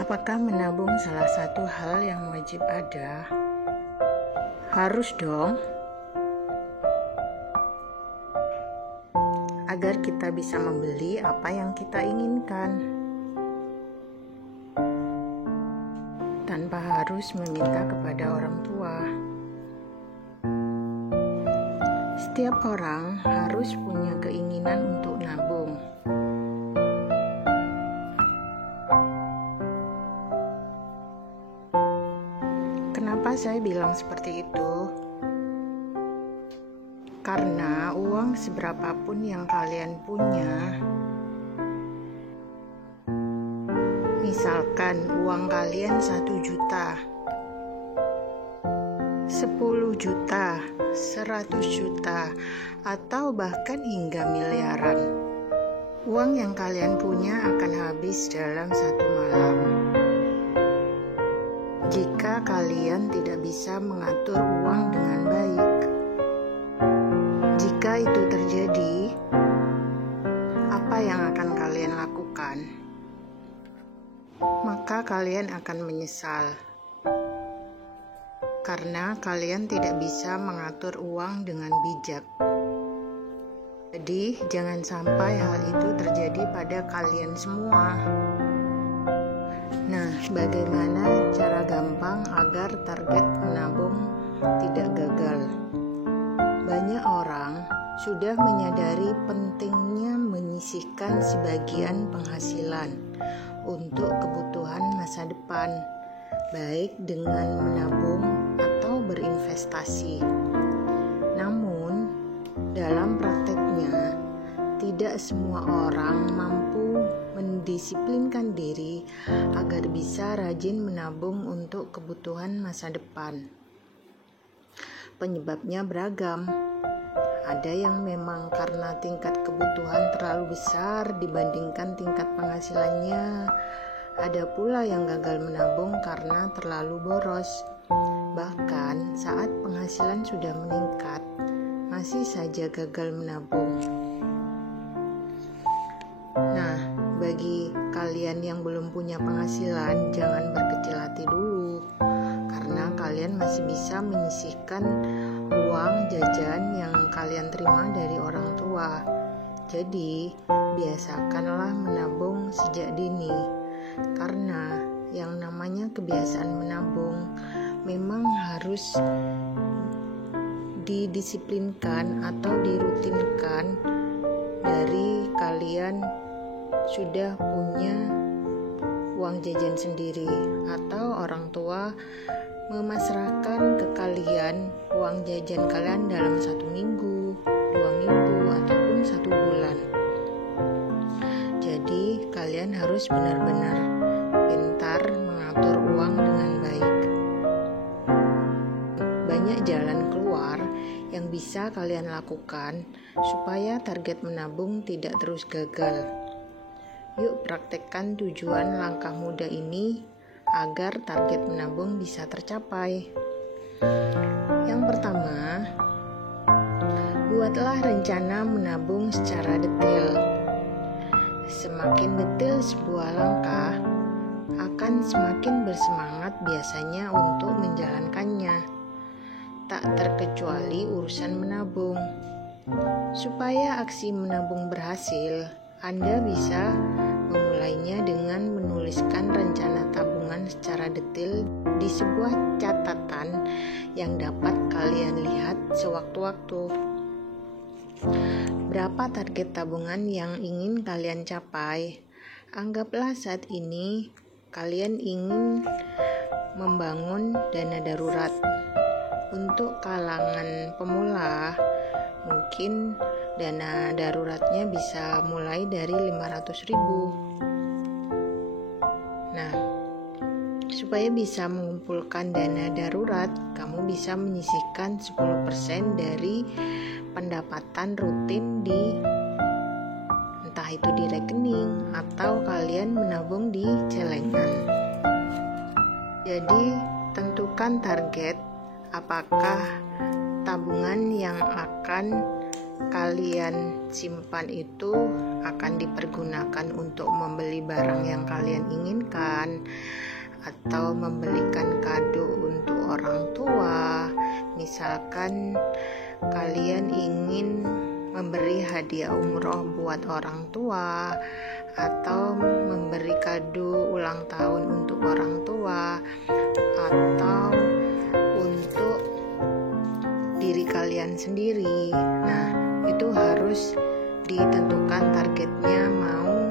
Apakah menabung salah satu hal yang wajib ada? Harus dong. Agar kita bisa membeli apa yang kita inginkan. Tanpa harus meminta kepada orang tua. Setiap orang harus punya keinginan untuk nabung. Kenapa saya bilang seperti itu? Karena uang seberapapun yang kalian punya, misalkan uang kalian 1 juta, 10 juta, 100 juta, atau bahkan hingga miliaran, uang yang kalian punya akan habis dalam 1 malam. Jika kalian tidak bisa mengatur uang dengan baik. Jika itu terjadi, apa yang akan kalian lakukan? Maka kalian akan menyesal. Karena kalian tidak bisa mengatur uang dengan bijak. Jadi, jangan sampai hal itu terjadi pada kalian semua. Nah, bagaimana cara gampang agar target menabung tidak gagal? Banyak orang sudah menyadari pentingnya menyisihkan sebagian penghasilan untuk kebutuhan masa depan, baik dengan menabung atau berinvestasi. Namun, dalam prakteknya, tidak semua orang mampu mendisiplinkan diri agar bisa rajin menabung untuk kebutuhan masa depan. Penyebabnya beragam. Ada yang memang karena tingkat kebutuhan terlalu besar dibandingkan tingkat penghasilannya. Ada pula yang gagal menabung karena terlalu boros. Bahkan saat penghasilan sudah meningkat, masih saja gagal menabung. Nah, bagi kalian yang belum punya penghasilan, jangan berkecil hati dulu, karena kalian masih bisa menyisihkan uang jajan yang kalian terima dari orang tua. Jadi, biasakanlah menabung sejak dini, karena yang namanya kebiasaan menabung memang harus didisiplinkan atau dirutinkan dari kalian sudah punya uang jajan sendiri atau orang tua memasrahkan ke kalian uang jajan kalian dalam 1 minggu, 2 minggu, ataupun 1 bulan. Jadi kalian harus benar-benar pintar mengatur uang dengan baik. Banyak jalan keluar yang bisa kalian lakukan supaya target menabung tidak terus gagal. Yuk praktekkan tujuan langkah mudah ini agar target menabung bisa tercapai. Yang pertama, buatlah rencana menabung secara detail. Semakin detail sebuah langkah, akan semakin bersemangat biasanya untuk menjalankannya. Tak terkecuali urusan menabung. Supaya aksi menabung berhasil, Anda bisa memulainya dengan menuliskan rencana tabungan secara detail di sebuah catatan yang dapat kalian lihat sewaktu-waktu. Berapa target tabungan yang ingin kalian capai? Anggaplah saat ini kalian ingin membangun dana darurat. Untuk kalangan pemula, mungkin dana daruratnya bisa mulai dari 500.000. Nah, supaya bisa mengumpulkan dana darurat, kamu bisa menyisihkan 10% dari pendapatan rutin entah itu di rekening atau kalian menabung di celengan. Jadi, tentukan target apakah tabungan yang akan kalian simpan itu akan dipergunakan untuk membeli barang yang kalian inginkan, atau membelikan kado untuk orang tua. Misalkan kalian ingin memberi hadiah umroh buat orang tua, atau memberi kado ulang tahun untuk orang tua, atau untuk diri kalian sendiri. Nah, itu harus ditentukan targetnya, mau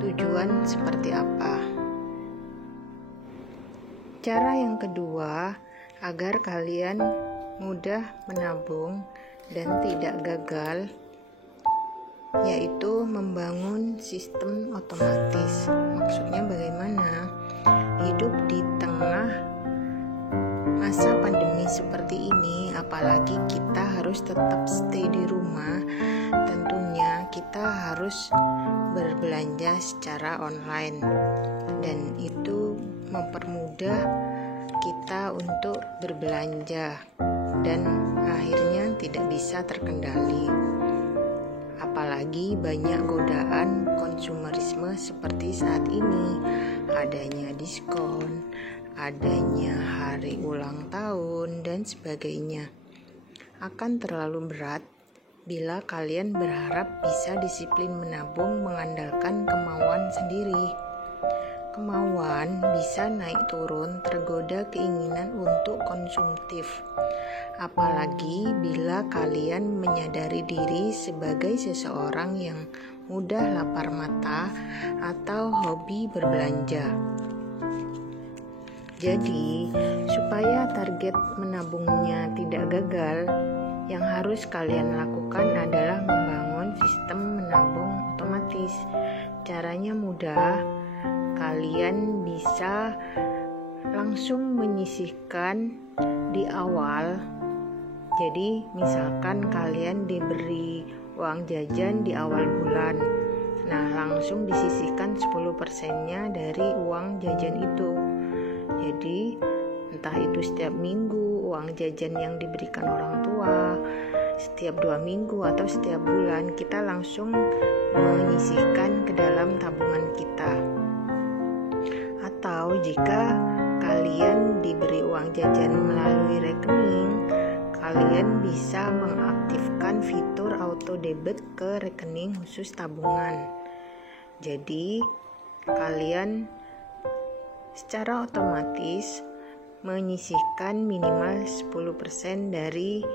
tujuan seperti apa. Cara yang kedua, agar kalian mudah menabung dan tidak gagal, yaitu membangun sistem otomatis. Maksudnya bagaimana? Hidup di tengah masa pandemi seperti ini, apalagi kita harus tetap stay di rumah, tentunya kita harus berbelanja secara online, dan itu mempermudah kita untuk berbelanja dan akhirnya tidak bisa terkendali. Apalagi banyak godaan konsumerisme seperti saat ini, adanya diskon, adanya hari ulang tahun, dan sebagainya. Akan terlalu berat bila kalian berharap bisa disiplin menabung mengandalkan kemauan sendiri. Kemauan bisa naik turun tergoda keinginan untuk konsumtif. Apalagi bila kalian menyadari diri sebagai seseorang yang mudah lapar mata atau hobi berbelanja. Jadi, supaya target menabungnya tidak gagal, yang harus kalian lakukan adalah membangun sistem menabung otomatis. Caranya mudah. Kalian bisa langsung menyisihkan di awal. Jadi misalkan kalian diberi uang jajan di awal bulan, nah langsung disisihkan 10%-nya dari uang jajan itu. Jadi entah itu setiap minggu uang jajan yang diberikan orang tua, setiap 2 minggu atau setiap bulan, kita langsung menyisihkan ke dalam tabungan kita. Atau jika kalian diberi uang jajan melalui rekening, kalian bisa mengaktifkan fitur auto debit ke rekening khusus tabungan. Jadi, kalian secara otomatis menyisihkan minimal 10% dari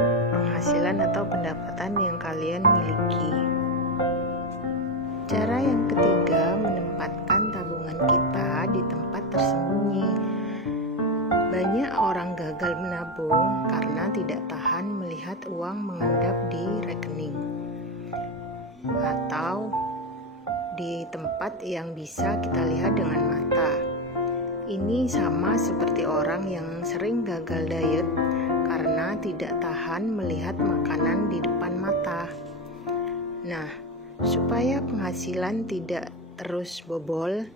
penghasilan atau pendapatan yang kalian miliki. Cara yang ketiga, menempatkan tabungan kita di tempat tersembunyi. Banyak orang gagal menabung karena tidak tahan melihat uang mengendap di rekening atau di tempat yang bisa kita lihat dengan mata. Ini sama seperti orang yang sering gagal diet karena tidak tahan melihat makanan di depan mata. Nah, supaya penghasilan tidak terus bobol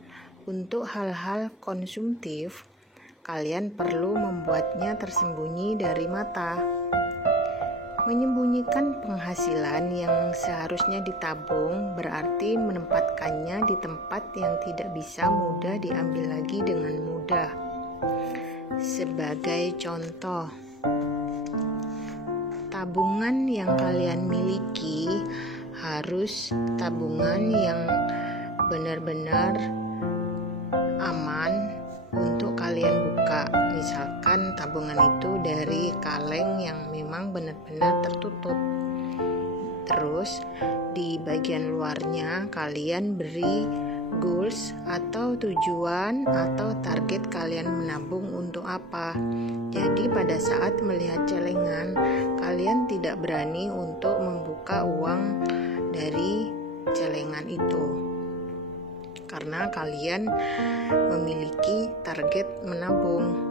untuk hal-hal konsumtif, kalian perlu membuatnya tersembunyi dari mata. Menyembunyikan penghasilan yang seharusnya ditabung berarti menempatkannya di tempat yang tidak bisa mudah diambil lagi dengan mudah. Sebagai contoh, tabungan yang kalian miliki harus tabungan yang benar-benar aman untuk kalian buka. Misalkan tabungan itu dari kaleng yang memang benar-benar tertutup. Terus di bagian luarnya kalian beri goals atau tujuan atau target kalian menabung untuk apa. Jadi pada saat melihat celengan, kalian tidak berani untuk membuka uang dari celengan itu karena kalian memiliki target menabung.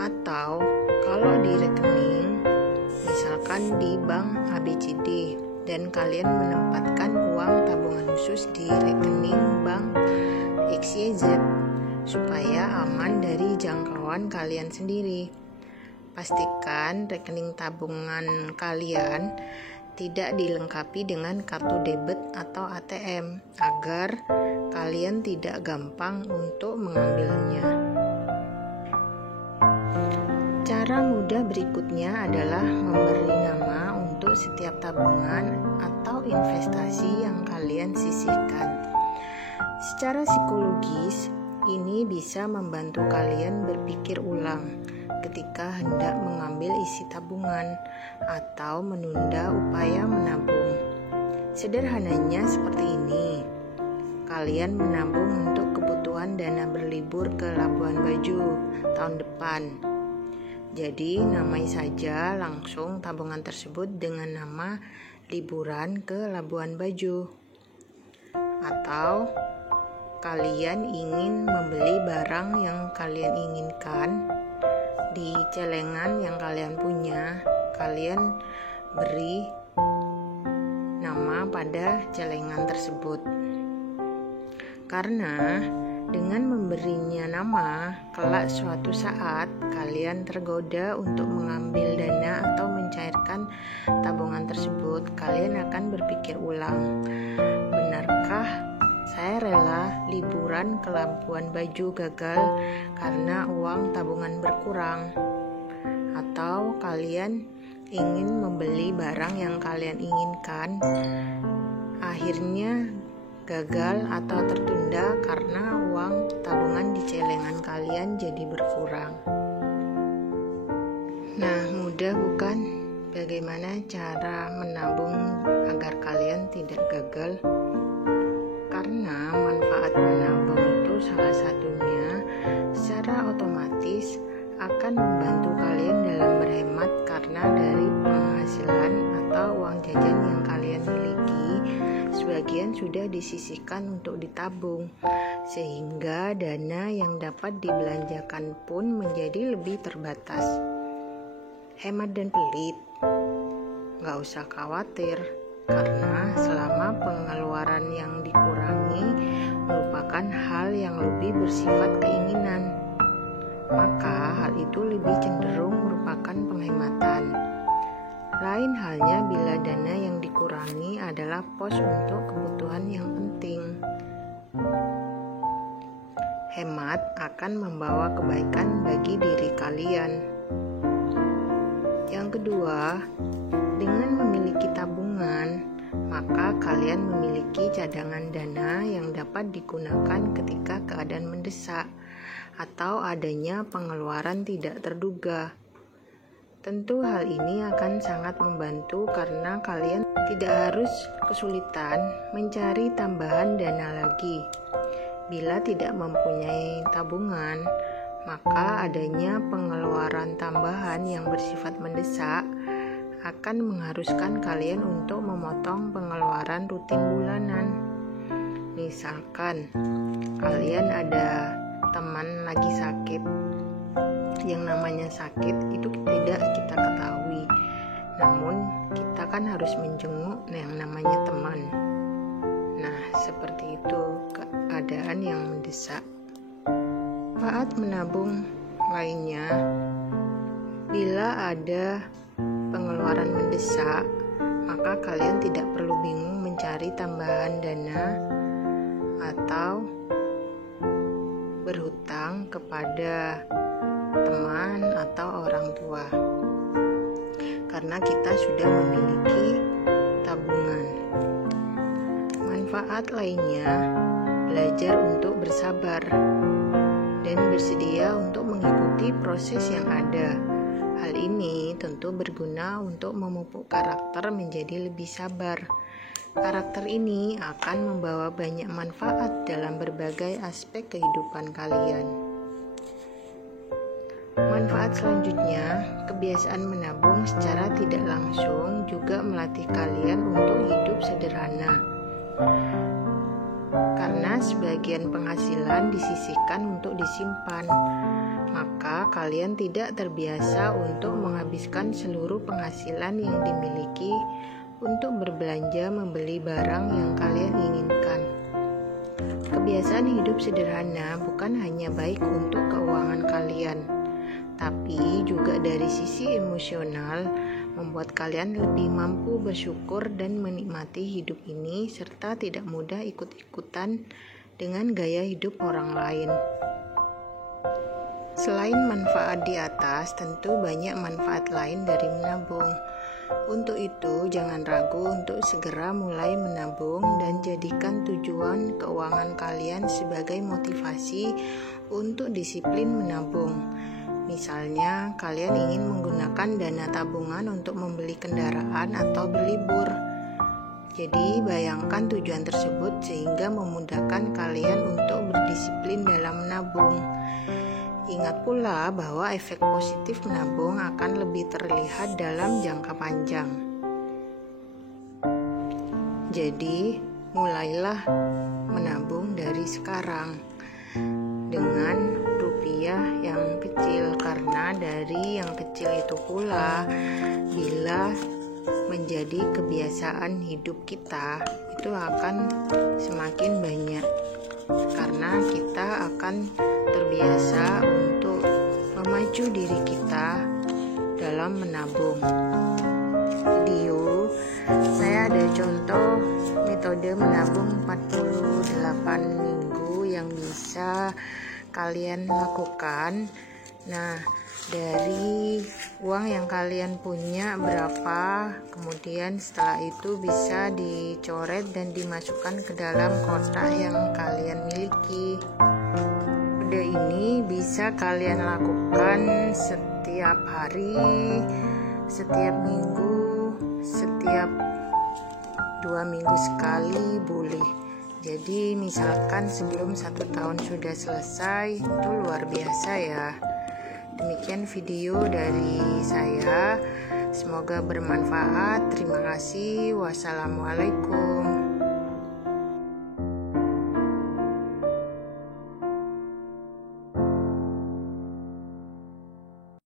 Atau kalau di rekening, misalkan di bank ABCD, dan kalian menempatkan uang tabungan khusus di rekening bank XYZ supaya aman dari jangkauan kalian sendiri. Pastikan rekening tabungan kalian tidak dilengkapi dengan kartu debit atau ATM agar kalian tidak gampang untuk mengambilnya. Cara mudah berikutnya adalah memberi nama untuk setiap tabungan atau investasi yang kalian sisihkan. Secara psikologis, ini bisa membantu kalian berpikir ulang ketika hendak mengambil isi tabungan atau menunda upaya menabung. Sederhananya seperti ini. Kalian menabung untuk kebutuhan dana berlibur ke Labuan Bajo tahun depan. Jadi namai saja langsung tabungan tersebut dengan nama liburan ke Labuan Bajo. Atau kalian ingin membeli barang yang kalian inginkan di celengan yang kalian punya, kalian beri nama pada celengan tersebut. Karena dengan memberinya nama, kelak suatu saat kalian tergoda untuk mengambil dana atau mencairkan tabungan tersebut, kalian akan berpikir ulang, benarkah saya rela liburan ke Labuan Bajo gagal karena uang tabungan berkurang? Atau kalian ingin membeli barang yang kalian inginkan, akhirnya gagal atau tertunda karena uang tabungan di celengan kalian jadi berkurang. Nah, mudah bukan? Bagaimana cara menabung agar kalian tidak gagal? Karena manfaat menabung itu salah satunya secara otomatis akan membantu kalian dalam berhemat karena dari penghasilan atau uang jajan yang kalian miliki, sebagian sudah disisihkan untuk ditabung, sehingga dana yang dapat dibelanjakan pun menjadi lebih terbatas. Hemat dan pelit, gak usah khawatir, karena selama pengeluaran yang dikurangi merupakan hal yang lebih bersifat keinginan, maka hal itu lebih cenderung merupakan penghematan. Lain halnya bila dana yang dikurangi adalah pos untuk kebutuhan yang penting. Hemat akan membawa kebaikan bagi diri kalian. Yang kedua, dengan memiliki tabungan, maka kalian memiliki cadangan dana yang dapat digunakan ketika keadaan mendesak atau adanya pengeluaran tidak terduga. Tentu hal ini akan sangat membantu karena kalian tidak harus kesulitan mencari tambahan dana lagi. Bila tidak mempunyai tabungan, maka adanya pengeluaran tambahan yang bersifat mendesak akan mengharuskan kalian untuk memotong pengeluaran rutin bulanan. Misalkan kalian ada teman lagi sakit, yang namanya sakit itu tidak kita ketahui, namun kita kan harus menjenguk yang namanya teman. Nah, seperti itu keadaan yang mendesak. Manfaat menabung lainnya, bila ada pengeluaran mendesak, maka kalian tidak perlu bingung mencari tambahan dana atau berhutang kepada teman atau orang tua, karena kita sudah memiliki tabungan. Manfaat lainnya, belajar untuk bersabar dan bersedia untuk mengikuti proses yang ada. Hal ini tentu berguna untuk memupuk karakter menjadi lebih sabar. Karakter ini akan membawa banyak manfaat dalam berbagai aspek kehidupan kalian. Manfaat selanjutnya, kebiasaan menabung secara tidak langsung juga melatih kalian untuk hidup sederhana. Karena sebagian penghasilan disisihkan untuk disimpan, maka kalian tidak terbiasa untuk menghabiskan seluruh penghasilan yang dimiliki untuk berbelanja membeli barang yang kalian inginkan. Kebiasaan hidup sederhana bukan hanya baik untuk keuangan kalian, tapi juga dari sisi emosional membuat kalian lebih mampu bersyukur dan menikmati hidup ini, serta tidak mudah ikut-ikutan dengan gaya hidup orang lain. Selain manfaat di atas, tentu banyak manfaat lain dari menabung. Untuk itu, jangan ragu untuk segera mulai menabung dan jadikan tujuan keuangan kalian sebagai motivasi untuk disiplin menabung. Misalnya, kalian ingin menggunakan dana tabungan untuk membeli kendaraan atau berlibur. Jadi, bayangkan tujuan tersebut sehingga memudahkan kalian untuk berdisiplin dalam menabung. Ingat pula bahwa efek positif menabung akan lebih terlihat dalam jangka panjang. Jadi, mulailah menabung dari sekarang dengan rupiah yang kecil, karena dari yang kecil itu pula bila menjadi kebiasaan hidup kita itu akan semakin banyak, karena kita akan terbiasa untuk memacu diri kita dalam menabung. Video saya ada contoh metode menabung 48 minggu yang bisa kalian lakukan. Nah, dari uang yang kalian punya berapa, kemudian setelah itu bisa dicoret dan dimasukkan ke dalam kotak yang kalian miliki. Metode ini bisa kalian lakukan setiap hari, setiap minggu, setiap 2 minggu sekali boleh. Jadi misalkan sebelum 1 tahun sudah selesai, itu luar biasa ya. Demikian video dari saya, semoga bermanfaat. Terima kasih. Wassalamualaikum.